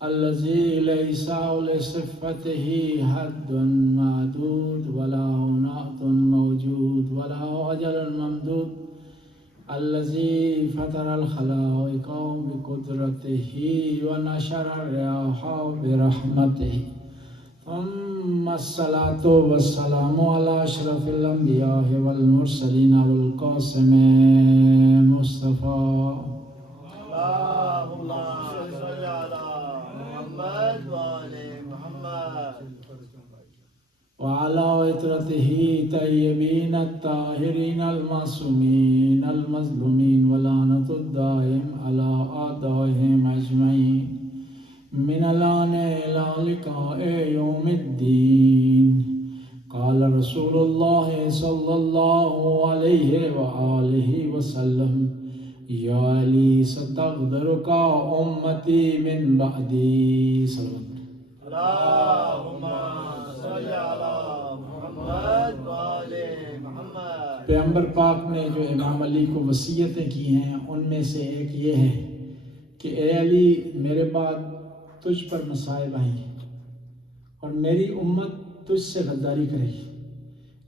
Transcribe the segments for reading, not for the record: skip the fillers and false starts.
الذي ليس لصفته حد معدود ولا نعت موجود ولا أجل ممدود الذي فطر الخلائق بقدرته ونشر الرياح برحمته ثم الصلاة والسلام على أشرف الأنبياء والمرسلين والقاسم مصطفى اللهم صل على محمد وآل محمد وعلى عترته طيبين الطاهرين المعصومين المظلومين ولعنة الدائم على أعدائهم أجمعين من الآن إلى لقاء يوم الدين. قال رسول الله صلى الله عليه وآله وسلم يا علي ستغدرك أمتي من بعدي. اللهم صل على محمد وآل محمد. پیغمبر پاک نے جو امام علی کو وصیتیں کی ہیں ان میں سے ایک یہ ہے کہ اے علی میرے بعد تجھ پر مصائب آئیں اور میری امت تجھ سے غداری کرے گی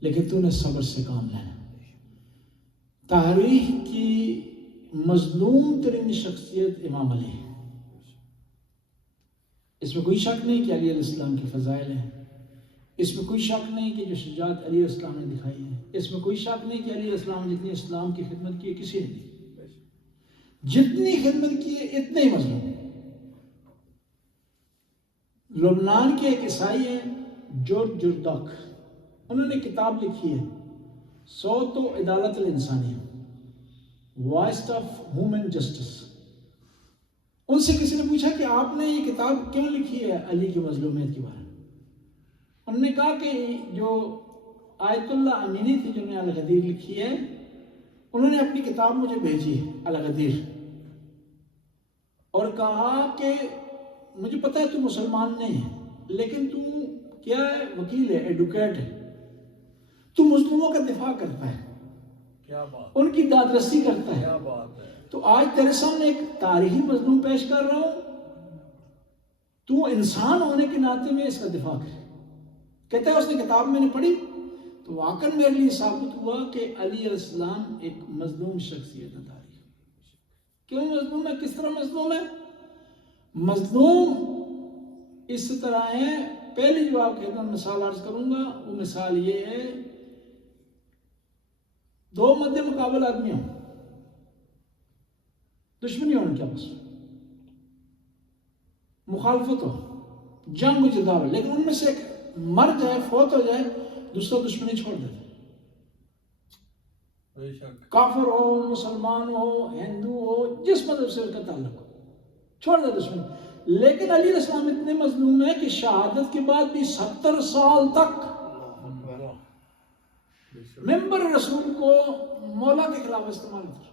لیکن تو نے صبر سے کام لینا. تاریخ کی مظلوم ترین شخصیت امام علی ہے. اس میں کوئی شک نہیں کہ علی علیہ السلام کے فضائل ہیں. اس میں کوئی شک نہیں کہ جو شجاعت علی علیہ السلام نے دکھائی ہے. اس میں کوئی شک نہیں کہ علی علیہ السلام جتنی اسلام کی خدمت کی ہے کسی نے نہیں. جتنی خدمت کی ہے اتنے ہی مظلوم. لبنان کے ایک عیسائی ہیں جورج جرداک، انہوں نے کتاب لکھی ہے صوت و عدالت الانسانیہ، وائس آف ہیومن جسٹس. ان سے کسی نے پوچھا کہ آپ نے یہ کتاب کیوں لکھی ہے علی کی مظلومیت کے بارے میں؟ انہوں نے کہا کہ جو آیت اللہ امینی تھی جنہوں نے الغدیر لکھی ہے، انہوں نے اپنی کتاب مجھے بھیجی الغدیر اور کہا کہ مجھے پتہ ہے تو مسلمان نہیں ہے لیکن تو کیا ہے، وکیل ہے، ایڈوکیٹ ہے، تو مظلوموں کا دفاع کرتا ہے، کیا بات، ان کی دادرسی کرتا ہے. کیا بات ہے. تو آج تیرے سامنے ایک تاریخی مظلوم پیش کر رہا ہوں، تو انسان ہونے کے ناطے میں اس کا دفاع کرے. کہتا ہے اس نے کتاب میں نے پڑھی تو واقعا میرے لیے ثابت ہوا کہ علی علیہ السلام ایک مظلوم شخصیت ہے. تاریخ کیوں مظلوم ہے؟ کس طرح مظلوم ہے؟ مظلوم اس طرح ہے. پہلی جو آپ کہتا ہوں مثال عرض کروں گا، وہ مثال یہ ہے، دو مد مقابل آدمی ہوں، دشمنی ہو ان کے آپس میں، مخالفت ہو، جنگ جدا ہو، لیکن ان میں سے ایک مر جائے، فوت ہو جائے، دوسرا دشمنی چھوڑ دیتا. کافر ہو، مسلمان ہو، ہندو ہو، جس مذہب سے اس کا تعلق ہو، چھوڑ دے دشمنی. لیکن علی علیہ السلام اتنے مظلوم ہے کہ شہادت کے بعد بھی 70 سال تک ممبر رسول کو مولا کے خلاف استعمال کرتا.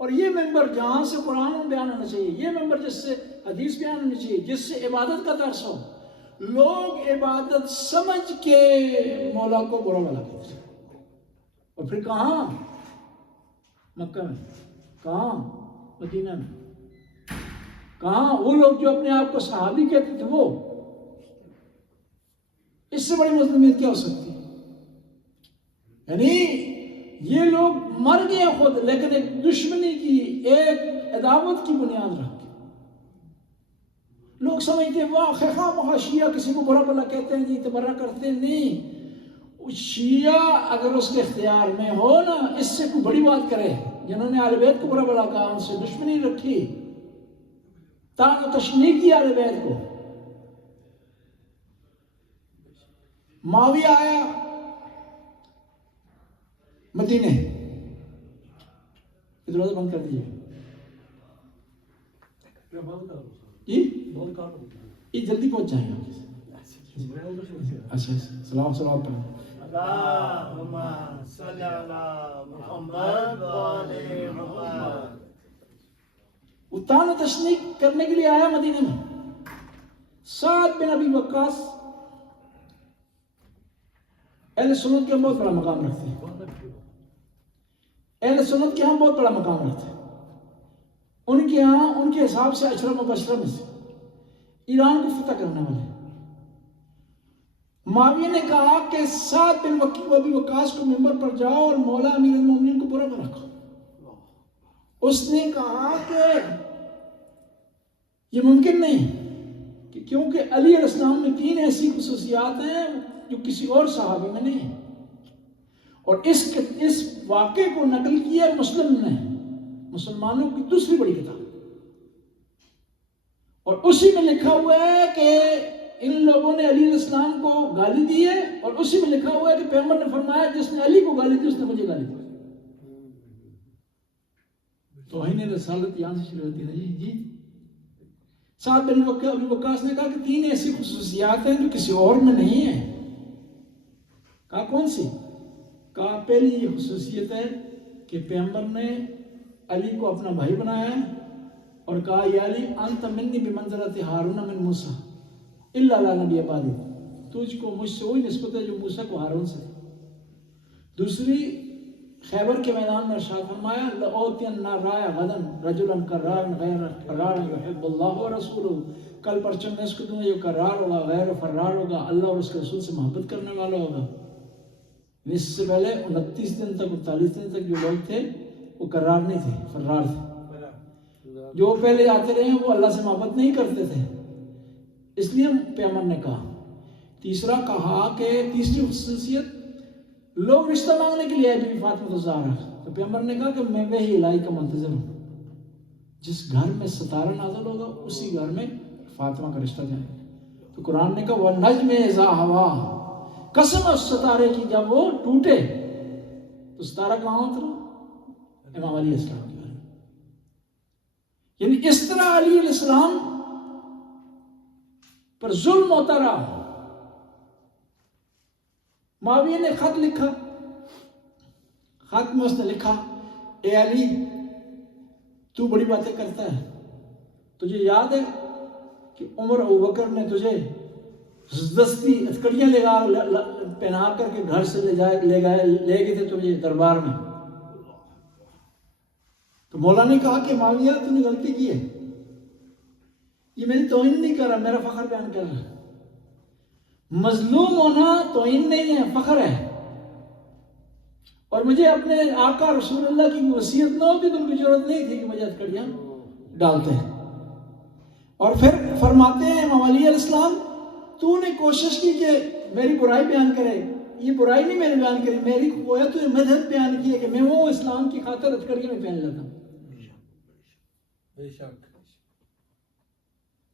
اور یہ ممبر جہاں سے قرآن بیان ہونا چاہیے، یہ ممبر جس سے حدیث بیان ہونی چاہیے، جس سے عبادت کا درس ہو، لوگ عبادت سمجھ کے مولا کو برا بلا کہتے ہیں. اور پھر کہاں؟ مکہ میں، کہاں؟ مدینہ میں، کہاں؟ وہ لوگ جو اپنے آپ کو صحابی کہتے تھے، وہ اس سے بڑی مظلومیت کیا ہو سکتی ہے؟ یعنی یہ لوگ مر گئے خود لیکن ایک دشمنی کی، ایک عداوت کی بنیاد رکھ کے. لوگ سمجھتے ہیں واہ خواہ مخواہ شیعہ کسی کو برا بلا کہتے ہیں جی، تبرہ کرتے ہیں. نہیں، شیعہ اگر اس کے اختیار میں ہو نا، اس سے کوئی بڑی بات کرے، جنہوں نے اہل بیت کو برا بلا کہا، ان سے دشمنی رکھی، تان و تشنیع کی اہل بیت کو. معاویہ آیا مدینے، دروازہ بند کر دیجیے جی، یہ جلدی پہنچ جائیں گے. اچھا سلام سلام پر اللهم صل على محمد وآل محمد. وہ تان و تشنیع کرنے کے لیے آیا مدینے میں. سعد بن ابی وقاص اہل سنت کے ہم بہت بڑا مقام رکھتے ہیں، اہل سنت کے ہم بہت بڑا مقام رکھتے ہیں. ان کے ہاں ان کے حساب سے عشرہ مبشرہ میں سے ایران کو فتح کرنے والے. معاویہ نے کہا کہ سعد بن ابی وقاص کو ممبر پر جاؤ اور مولا امیر المومنین کو برا میں رکھو. اس نے کہا کہ یہ ممکن نہیں کہ کیونکہ علی علیہ السلام میں 3 ایسی خصوصیات ہیں جو کسی اور صحابی میں نہیں ہیں. اور اس واقعے کو نقل کیا مسلم نے، مسلمانوں کی دوسری بڑی کتاب، اور اسی میں لکھا ہوا ہے کہ ان لوگوں نے علی علیہ السلام کو گالی دی ہے، اور اسی میں لکھا ہوا ہے کہ پیغمبر نے فرمایا جس نے علی کو گالی دی اس نے مجھے گالی دی. توہین رسالت یہاں سے شروع ہوتی ہے. جی سعد بن ابی وقاص نے کہا کہ 3 ایسی خصوصیات ہیں جو کسی اور میں نہیں ہیں. کہا کون سی؟ کہا پہلی یہ خصوصیت ہے کہ پیغمبر نے علی کو اپنا بھائی بنایا ہے، اور کہا یا علی انت منی بمنزلۃ ہارون من موسیٰ الا علی نبی بعدی، تجھ کو مجھ سے وہی نسبت ہے جو موسیٰ کو ہارون سے. دوسری خیبر کے میدان میں ارشاد فرمایا لأوتین رایہ غدن رجلا کرار غیر فرار یحب اللہ ورسولہ، کل پرچم میں اس کو دوں جو کرار ہوگا، غیر فرار ہوگا، اللہ اور اس کے رسول سے محبت کرنے والا ہوگا. اس سے پہلے 29 دن تک 39 دن تک جو لوگ تھے وہ کرار نہیں تھے، فرار تھے. جو پہلے آتے رہے ہیں وہ اللہ سے محبت نہیں کرتے تھے، اس لیے پیغمبر نے کہا. تیسرا کہا کہ تیسری خصوصیت لوگ رشتہ مانگنے کے لیے آئے بی بی فاطمہ الزہرا، تو پیغمبر نے کہا کہ میں وحی الہی کا منتظر ہوں، جس گھر میں ستارہ نازل ہوگا اسی گھر میں فاطمہ کا رشتہ جائے گا. تو قرآن نے کہا وَالنَّجْمِ إِذَا هَوَىٰ، قسم اس ستارے کی جب وہ ٹوٹے. تو ستارہ کہاں اترا؟ امام علی علیہ السلام کے گھر. یعنی اس طرح علی علیہ السلام پر ظلم ہوتا رہا. معاویہ نے خط لکھا، خط میں اس نے لکھا اے علی تو بڑی باتیں کرتا ہے، تجھے یاد ہے کہ عمر ابوبکر نے تجھے زبردستی ہتھکڑیاں پہنا کر کے گھر سے لے گئے تھے تجھے دربار میں. تو مولا نے کہا کہ معاویہ تو نے غلطی کی ہے، یہ میری توہین نہیں کر رہا، میرا فخر بیان کر رہا. مظلوم ہونا توہین نہیں ہے، فخر ہے. اور مجھے اپنے آقا رسول اللہ کی وصیت نہ ہوتی تو ان کی ضرورت نہیں تھی کہ مجھے ہتھکڑیاں ڈالتے ہیں. اور پھر فرماتے ہیں امام علی علیہ السلام تو نے کوشش کی کہ میری برائی بیان کرے، یہ برائی نہیں میں نے بیان کری، میری گویا تو مدحت بیان کی ہے کہ میں وہ اسلام کی خاطر ہتھکڑیاں میں پہن لیتا ہوں.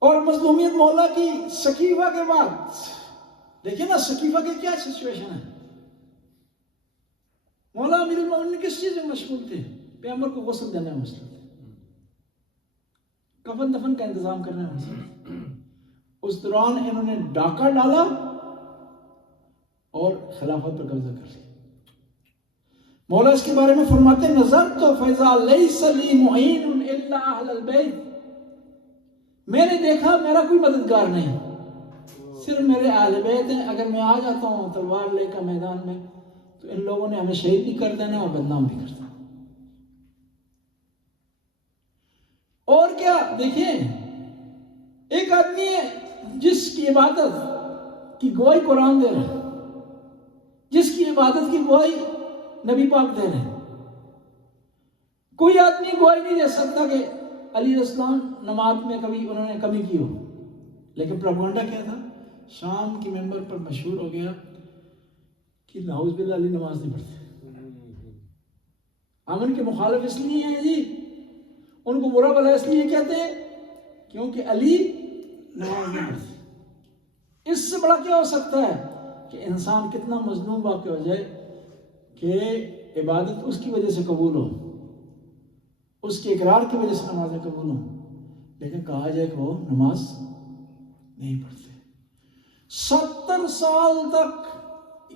اور مظلومیت مولا کی سقیفہ کے بعد دیکھیں نا سقیفہ کے کیا سچویشن ہے. مولا امیر المومنین کس چیز میں مشغول تھے؟ پیغمبر کو غسل دینے میں مشغول تھے، کفن دفن کا انتظام کرنے میں مشغول تھے. اس دوران انہوں نے ڈاکہ ڈالا اور خلافت پر قبضہ کر لیا. مولا اس کے بارے میں فرماتے ہیں نظرت فاذا لیس لی معین الا اہل البیت، میں نے دیکھا میرا کوئی مددگار نہیں، صرف میرے اہل بیت ہیں. اگر میں آ جاتا ہوں تلوار لے کر میدان میں تو ان لوگوں نے ہمیں شہید بھی کر دینا اور بدنام بھی کر دینا. اور کیا دیکھیں ایک آدمی ہے جس کی عبادت کی گواہی قرآن دے رہا ہے، جس کی عبادت کی گواہی نبی پاک دے رہے ہیں. کوئی آدمی گواہی نہیں دے سکتا کہ علی علیہ السلام نماز میں کبھی انہوں نے کمی کی ہو. لیکن پروپیگنڈا کیا تھا؟ شام کی ممبر پر مشہور ہو گیا کہ نعوذ باللہ علی نماز نہیں پڑھتے. ہم ان کے مخالف اس لیے ہیں جی، ان کو برا بھلا اس لیے کہتے ہیں کیونکہ علی نماز نہیں پڑھتے. اس سے بڑا کیا ہو سکتا ہے کہ انسان کتنا مظلوم واقع ہو جائے کہ عبادت اس کی وجہ سے قبول ہو، اس کے اقرار کی وجہ سے نمازیں قبول ہوں، لیکن کہا جائے کہ وہ نماز نہیں پڑھتے. 70 سال تک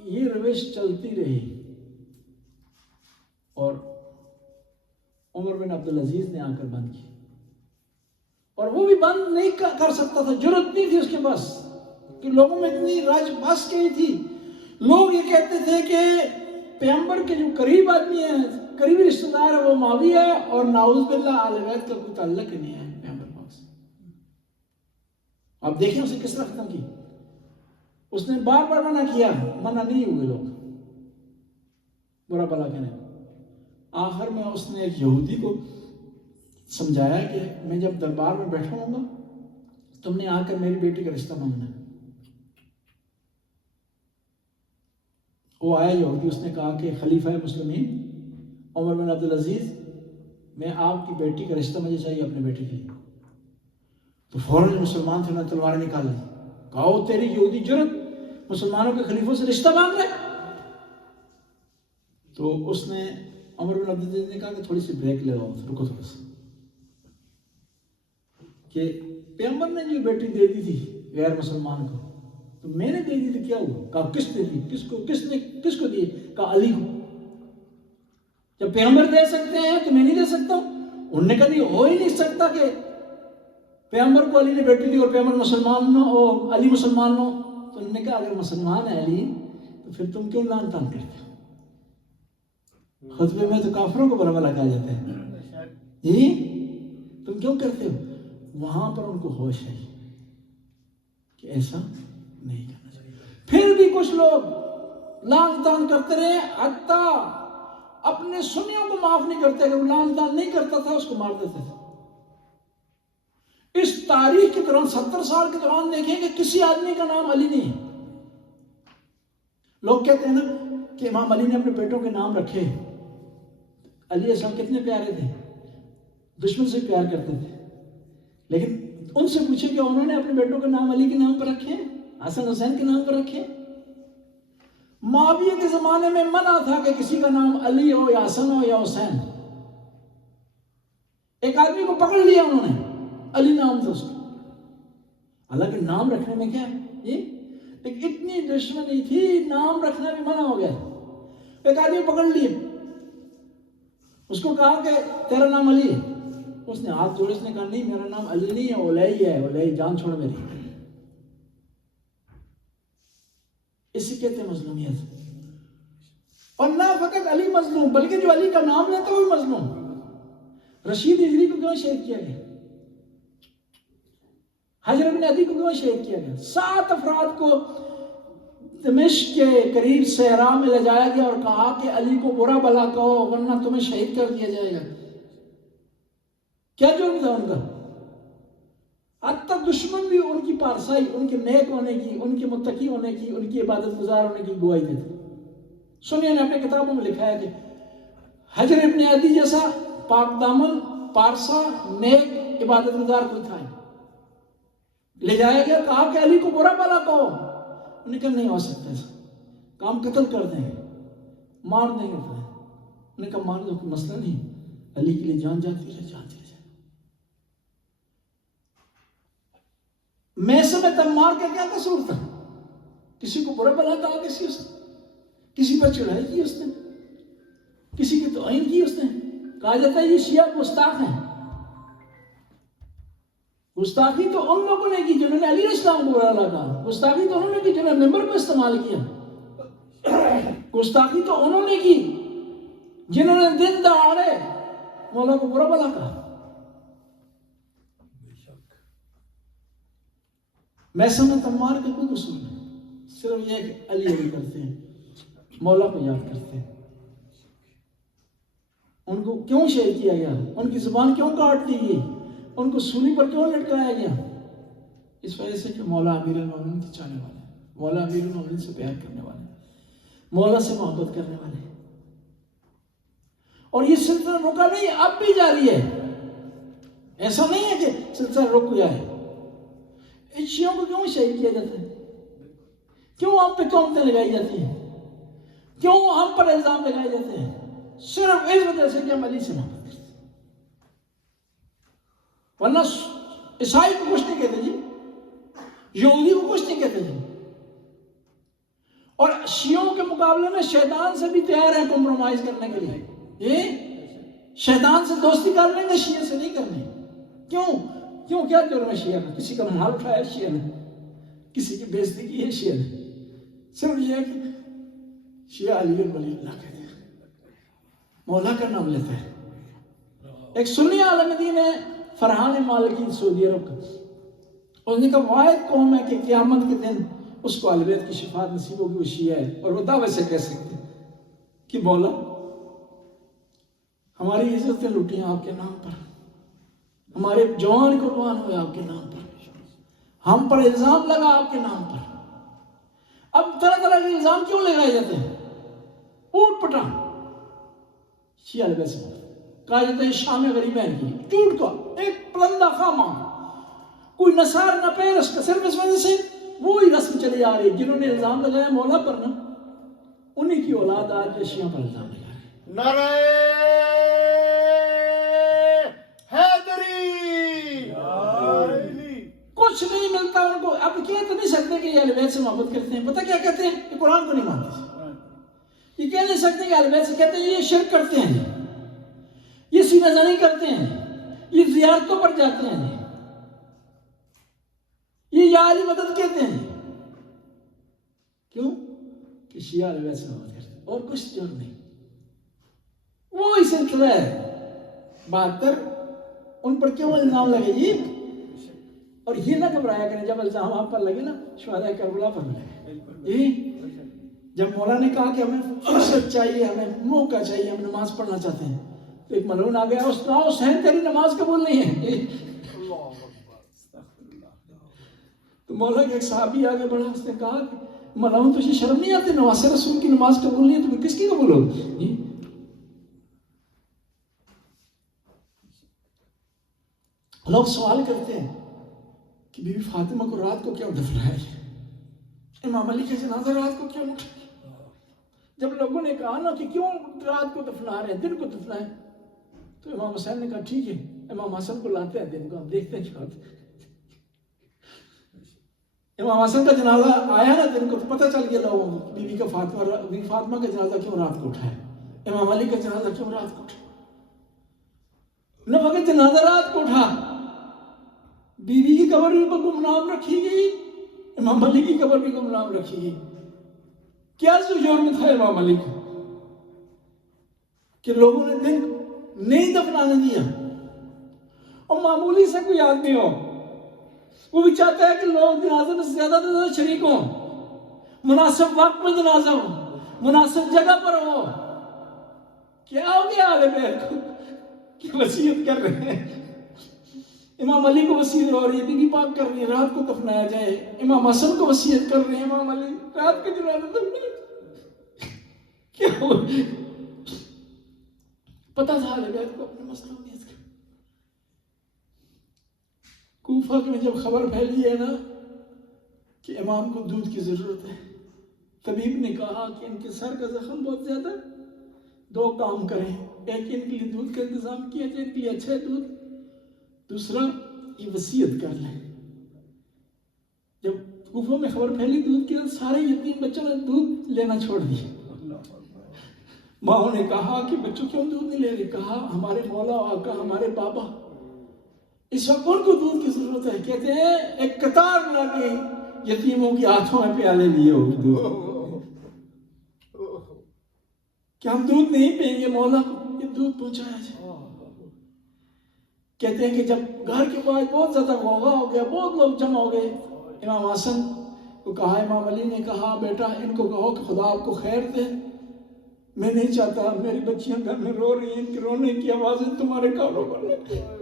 یہ روش چلتی رہی اور عمر بن عبدالعزیز نے آ کر بند کی. اور وہ بھی بند نہیں کر سکتا تھا، جرأت نہیں تھی اس کے پاس کہ لوگوں میں اتنی راج بس گئی تھی. لوگ یہ کہتے تھے کہ پیغمبر کے جو قریب آدمی ہیں، قریبی رشتہ دار ہے وہ معاویہ ہے، اور نعوذ باللہ اہل بیت کا کوئی تعلق نہیں ہے پیغمبر پاک سے. آپ دیکھیں اسے کس طرح ختم کی. اس نے بار بار منع کیا, منع نہیں ہوئے لوگ برا بلا کہنے. آخر میں اس نے ایک یہودی کو سمجھایا کہ میں جب دربار میں بیٹھا ہوں گا تم نے آ کر میری بیٹی کا رشتہ مانگنا ہے. وہ آیا یہودی, اس نے کہا کہ خلیفہ مسلمین عمر بن عبدالعزیز, میں آپ کی بیٹی کا رشتہ مجھے چاہیے اپنے بیٹے کے لیے. تو فوراً مسلمان تھے, انہوں نے تلواریں نکال لی. کہا وہ تیری یہودی جرت مسلمانوں کے خلیفوں سے رشتہ مانگ رہے. تو اس نے عمر بن عبدالعزیز نے کہا کہ تھوڑی سی بریک لے لو, رکو تھوڑا سا, کہ پیغمبر نے جو بیٹی دے دی تھی غیر مسلمان کو تو میں نے دے دی تھی, کیا ہوا؟ کہا کس نے دی, کس کو دی؟ کہا علی کو. جب پیغمبر دے سکتے ہیں تو میں نہیں دے سکتا ہوں. انہوں نے کہا نہیں, ہو ہی نہیں سکتا کہ پیغمبر کو علی نے بیٹی دی اور پیغمبر مسلمان نہ ہو, علی مسلمان نہ ہو. تو انہوں نے کہا اگر مسلمان ہے علی تو پھر تم کیوں لان تان کرتے ہو؟ خطبے میں تو کافروں کو برا بھلا کہا جاتا ہے, جی تم کیوں کرتے ہو؟ وہاں پر ان کو ہوش ہے کہ ایسا نہیں کرنا چاہیے. پھر بھی کچھ لوگ لان تان کرتے رہے, حتیٰ اپنے سنیوں کو معاف نہیں کرتے. اگر وہ لان تان نہیں کرتا تھا اس کو مار دیتے تھے. اس تاریخ کے دوران 70 سال کے دوران دیکھیں کہ کسی آدمی کا نام علی نہیں ہے. لوگ کہتے ہیں نا کہ امام علی نے اپنے بیٹوں کے نام رکھے. علی السلام کتنے پیارے تھے, دشمن سے پیار کرتے تھے, لیکن ان سے پوچھیں کہ انہوں نے اپنے بیٹوں کے نام علی کے نام پر رکھے, حسن حسین کے نام پر رکھے. معاویہ کے زمانے میں منع تھا کہ کسی کا نام علی ہو یا حسن ہو یا حسین. ایک آدمی کو پکڑ لیا انہوں نے, علی نام تھا اس کا. حالانکہ نام رکھنے میں کیا ہے, لیکن اتنی دشمنی تھی نام رکھنا بھی منع ہو گیا. ایک آدمی پکڑ لیے, اس کو کہا کہ تیرا نام علی ہے. اس نے ہاتھ جوڑے, اس نے کہا نہیں میرا نام علی نہیں ہے, اولیائی ہے, اولیائی, جان چھوڑ میری. اسی کہتے ہیں مظلومیت. اور نہ فقط علی مظلوم بلکہ جو علی کا نام لیتا وہ بھی مظلوم. رشید ہجری کو کیوں شہید کیا گیا؟ حجر بن عدی کو کیوں شہید کیا گیا؟ 7 افراد کو دمشق کے قریب صحرا میں لے جایا گیا اور کہا کہ علی کو برا بلا کہو ورنہ تمہیں شہید کر دیا جائے گا. کیا جرم تھا ان کا؟ حتیٰ دشمن بھی ان کی پارسائی, ان کے نیک ہونے کی, ان کے متقی ہونے کی, ان کی عبادت گزار ہونے کی گواہی دیتے. سنیے نے اپنے کتابوں میں لکھا ہے کہ حجر ابن عدی جیسا پاک دامن, پارسا, نیک, عبادت گزار کوئی تھا. لے جایا گیا, کہا کہ علی کو برا بلا کہو. انہوں نے کہا نہیں ہو سکتا ایسا, کام قتل کر دیں گے, مار دیں گے. انہوں نے کہا مار دو, کوئی مسئلہ نہیں, علی کے لیے جان جاتی رہے, جان چلے جائے. میں سمے تمار کا کیا قصور تھا؟ کسی کو برا بلا کہا کسی پر چڑھائی کی اس نے, کسی کی توہین کی اس نے. کہا جاتا ہے یہ شیعہ گستاخ ہیں. گستاخی تو ان لوگوں نے کی جنہوں نے علیہ السلام کو برا لگا. گستاخی تو انہوں نے کی جنہوں نے ممبر کو استعمال کیا. گستاخی تو انہوں نے کی جنہوں نے دن دہاڑے مولا کو برا بلا کہا. میں سمجھتا تمار کا کوئی قصور نہیں, صرف یہ کہ علی علی کرتے ہیں, مولا کو یاد کرتے ہیں. ان کو کیوں شہید کیا گیا, ان کی زبان کیوں کاٹ دی گئی, ان کو سولی پر کیوں لٹکایا گیا؟ اس وجہ سے کہ مولا امیر المومنین کے چاہنے والے ہیں, مولا امیر المومنین سے پیار کرنے والے ہیں, مولا سے محبت کرنے والے ہیں. اور یہ سلسلہ رکا نہیں, اب بھی جاری ہے. ایسا نہیں ہے کہ سلسلہ رک گیا ہے. ان شیعوں کو کیوں شہید کیا جاتا ہے؟ کیوں ہم پہ تہمتیں لگائی جاتی ہیں؟ کیوں ہم پر الزام لگائے جاتے ہیں؟ صرف اس وجہ سے کہ ہم علی سے محبت کرتے ہیں. ورنہ عیسائی کو کچھ نہیں کہتے جی, یہودی کو کچھ نہیں کہتے جی. اور شیعوں کے مقابلے میں شیطان سے بھی تیار ہیں کمپرومائز کرنے کے لیے. یہ شیطان سے دوستی کر لیں گے, شیعہ سے نہیں کرنے. کیوں کیا جرم ہے شیعہ کا؟ کسی کا مال اٹھایا ہے شیعہ نے, کسی کی بےزتی کی ہے شیعہ نے. صرف یہ ہے کہ شیعہ علی ولی اللہ کہتے ہیں, مولا کا نام لیتا ہے. ایک سنی عالم دین ہے فرحان مالکی سعودی عرب کا, اس نے کہا واحد قوم ہے کہ قیامت کے دن اس کو اہل بیت کی شفاعت نصیب ہوگی، وہ شیعہ ہے، اور وہ دعوے سے کہہ سکتے کہ مولا ہماری عزتیں لوٹی ہیں آپ کے نام پر، ہمارے جوان قربان ہوئے آپ کے نام پر، ہم پر الزام لگا آپ کے نام پر۔ اب طرح طرح کے الزام کیوں لگائے جاتے ہیں؟ اوٹ پٹان شیعہ اہل بیت سے کہا جاتا ہے شام غریبین کی جھوٹ کا ایک پلندہ خامہ، کوئی نصار نہ پیرس کا، صرف اس وجہ سے وہی رسم چلی آ رہی جنہوں نے الزام لگایا مولا پر نا، انہی کی اولاد آج شیعہ پر الزام لگا رہی ہے۔ نعرہ حیدری! کچھ نہیں ملتا ان کو۔ اب کہہ تو نہیں سکتے کہ یہ اہل بیت سے محبت کرتے ہیں، پتہ کیا کہتے ہیں؟ یہ قرآن کو نہیں مانتے، یہ کہہ نہیں سکتے کہ اہل بیت سے، کہتے ہیں یہ شرک کرتے ہیں، یہ سینہ زنی کرتے ہیں، یہ زیارتوں پر جاتے ہیں، یہ یا علی مدد کہتے ہیں۔ کیوں؟ کہ شیعہ اہل بیت سے محبت کرتے ہیں، اور کچھ جرم نہیں۔ وہ اس سلسلہ ہے 72 ان پر کیوں الزام لگے جی؟ اور یہ نہ گھبرایا کریں جب الزام آپ پر لگے نا، شہداء کربلا پر لگے جی۔ جب مولا نے کہا کہ ہمیں فرصت چاہیے، ہمیں موقع چاہیے، ہم نماز پڑھنا چاہتے ہیں، تو ایک ملعون آ گیا، اس کہا حسین تیری نماز قبول نہیں ہے۔ تو مولا کے ایک صحابی آگے بڑھا، اس نے کہا ملعون تجھے شرم نہیں آتی؟ نواز رسول کی نماز قبول نہیں ہے تو کس کی قبول ہوگی؟ لوگ سوال کرتے ہیں کہ بی بی فاطمہ کو رات کو کیوں دفنایا ہے؟ امام علی کا جنازہ رات کو کیوں اٹھا؟ جب لوگوں نے کہا نا کہ کیوں رات کو دفنا رہے ہیں، دن کو دفنائیں، تو امام حسین نے کہا ٹھیک ہے، امام حسن کو لاتے ہیں دن کو، ہم دیکھتے ہیں کیا ہوتا ہے۔ امام حسن کا جنازہ آیا نا دن کو، تو پتہ چل گیا لوگوں کو بی بی فاطمہ کا جنازہ کیوں رات کو اٹھایا، امام علی کا جنازہ کیوں رات کو اٹھا۔ نہ وقت جنازہ رات کو اٹھا، بی بی کی قبر بھی گمنام رکھی گئی، امام علی کی قبر بھی گمنام رکھی گئی۔ کیا جرم تھا امام علی کا کہ لوگوں نے دن نہیں دفنانے دیا؟ اور معمولی سے کوئی آدمی ہو، وہ بھی چاہتا ہے کہ لوگ جنازے میں زیادہ سے زیادہ شریک ہوں، مناسب وقت میں جنازہ ہو، مناسب جگہ پر ہو۔ کیا ہو گیا اہل بیت کو کہ وصیت کر رہے ہیں؟ امام علی کو وصیت ہو رہی ہے، بی بی پاک کر رہی ہے رات کو دفنایا جائے، امام حسن کو وصیت کر رہے ہیں امام علی رات کو جنازہ دفنایا جائے۔ کیا ہو؟ پتہ تھا اہل بیت کو اپنے مظلومیت کا۔ کوفہ میں جب خبر پھیلی ہے نا کہ امام کو دودھ کی ضرورت ہے، طبیب نے کہا کہ ان کے سر کا زخم بہت زیادہ، 2 کام کریں، ایک ان کے لیے دودھ کا انتظام کیا جائے، ان کے لیے اچھا ہے دودھ، دوسرا یہ وصیت کر لیں۔ جب کوفہ میں خبر پھیلی دودھ کی، سارے یتیم بچوں نے دودھ لینا چھوڑ دیا۔ ماں نے کہا کہ بچوں کیوں دودھ نہیں لے رہے؟ کہا ہمارے مولا آقا، ہمارے بابا اس وقت ان کو دودھ کی ضرورت ہے، کہتے ہیں ایک قطار لگے یتیموں کی ہاتھوں میں پیالے لیے ہو دودھ، کہ ہم دودھ نہیں پئیں گے، مولا کو یہ دودھ پہنچایا جائے۔ کہتے ہیں کہ جب گھر کے پاس بہت زیادہ غوغا ہو گیا، بہت لوگ جمع ہو گئے، امام حسن کو کہا، امام علی نے کہا بیٹا ان کو کہو کہ خدا آپ کو خیر دے، میں نہیں چاہتا میری بچیاں گھر میں رو رہی ہیں، ان کے رونے کی آوازیں تمہارے کانوں پر لگتی ہیں۔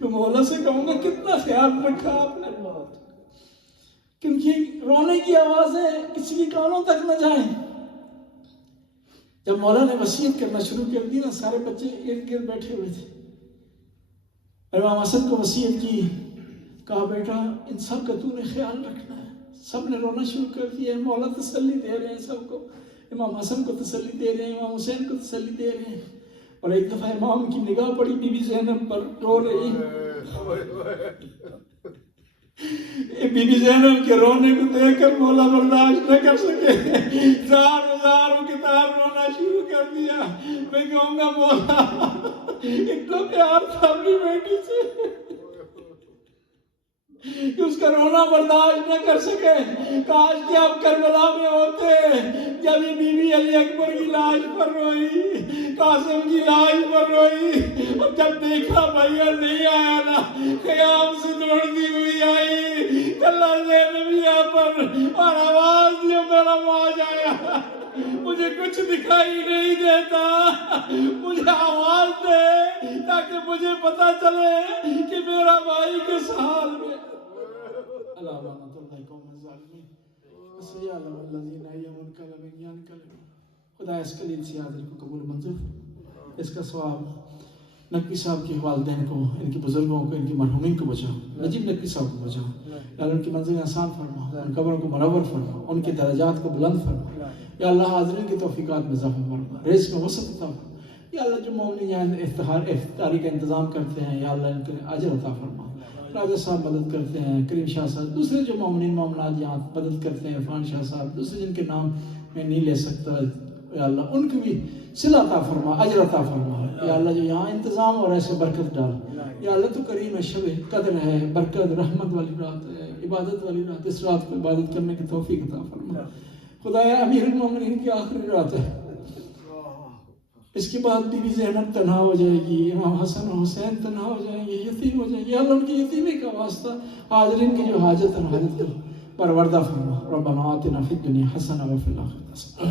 میں مولا سے کہوں گا کتنا خیال رکھا آپ نے کہ ان کی رونے کی آوازیں کسی کے کانوں تک نہ جائیں۔ جب مولا نے وصیت کرنا شروع کر دی نا، سارے بچے ارد گرد بیٹھے ہوئے تھے، امام حسن کو وصیت کی، کہا بیٹا ان سب کا تو نے خیال رکھنا ہے۔ سب نے رونا شروع کر دیا، مولا تسلی دے رہے ہیں سب کو، امام حسن کو تسلی دے رہے ہیں، امام حسین کو تسلی دے رہے ہیں۔ اور ایک دفعہ امام کی نگاہ پڑی بی بی زینب پر، رو رہی، بی بی زینب کے رونے کو دیکھ کر مولا برداشت نہ کر سکے، زار کے تار رونا شروع کر دیا۔ میں کہوں گا مولا اتنا پیار تھا اپنی بیٹی سے، کہ اس کا رونا برداشت نہ کر سکے. کاش کہ آپ کربلا میں ہوتے جب یہ بی بی علی اکبر کی لاش پر روئی, قاسم کی لاش پر روئی, اور جب دیکھا بھیا نہیں آیا نا, قیام سے دوڑتی ہوئی آئی کلا زینبیہ پر اور آواز دیا میرا موج آیا, مجھے کچھ دکھائی نہیں دیتا, مجھے آواز دے تاکہ مجھے پتا چلے کہ میرا بھائی کس حال میں. اللہ رحمت اللہ قوم الظالمین اسی عالم الذین ایمن کلم یان کلم. خدا اس کلید سے حاضری کو قبول منظور, اس کا ثواب نقوی صاحب کے والدین کو, ان کے بزرگوں کو, ان کی مرحومین کو بچاؤ, نجیب نقوی صاحب کو بچاؤ. یا اللہ ان کی منزل آسان فرما, ان قبروں کو منور فرما, ان کے درجات کو بلند فرما. یا اللہ حاضرین کی توفیقات میں اضافہ فرما, رزق میں وسعت عطا فرما. یا اللہ جو مومنین یہاں افطاری کا انتظام کرتے ہیں, یا اللہ ان کے اجر عطا فرما. راجہ صاحب مدد کرتے ہیں, کریم شاہ صاحب, دوسرے جو مومنین مومنات یہاں مدد کرتے ہیں, عرفان شاہ صاحب, دوسرے جن کے نام میں نہیں لے سکتا, یا اللہ ان کی بھی صلہ عطا فرما, اجر عطا فرما. یا اللہ جو یہاں انتظام اور ایسے برکت ڈال. یا اللہ تو کریم ہے, شب قدر ہے, برکت رحمت والی رات ہے, عبادت والی رات, اس رات کو عبادت کرنے کی توفیق عطا فرما. خدایا امیر المومنین کی آخری رات ہے, اس کے بعد بی بی زینب تنہا ہو جائے گی, امام حسن و حسین تنہا ہو جائیں گے, یتیم ہو جائیں گے. یا اللہ ان کی یتیمی کا واسطہ حاضرین کی جو حاجت ہے حاجت کو پروردہ فرما. ربنا آتنا فی الدنیا حسنہ وفی الآخرۃ حسنہ.